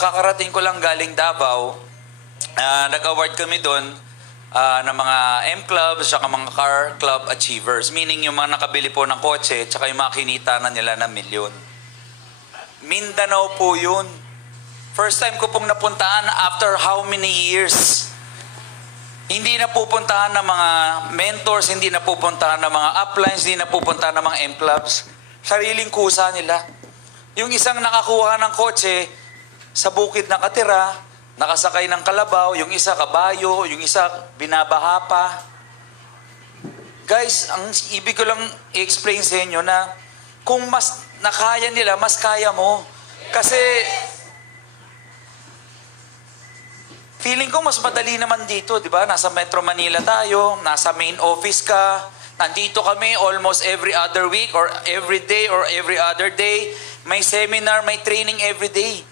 kakarating ko lang galing Davao. Nag-award kami doon ng mga M-clubs at mga car club achievers. Meaning yung mga nakabili po ng kotse at yung mga kinita na nila na milyon. Mindanao po yun. First time ko pong napuntaan after how many years? Hindi na pupuntahan ng mga mentors, hindi na pupuntahan ng mga uplines, hindi na pupuntahan ng mga M-clubs. Sariling kusa nila. Yung isang nakakuha ng kotse, sa bukid nakatira, nakasakay ng kalabaw, yung isa kabayo, yung isa binabaha pa. Guys, ang ibig ko lang i-explain sa inyo na kung mas nakaya nila, mas kaya mo. Kasi feeling ko mas madali naman dito, di ba? Nasa Metro Manila tayo, nasa main office ka, nandito kami almost every other week or every day or every other day. May seminar, may training every day.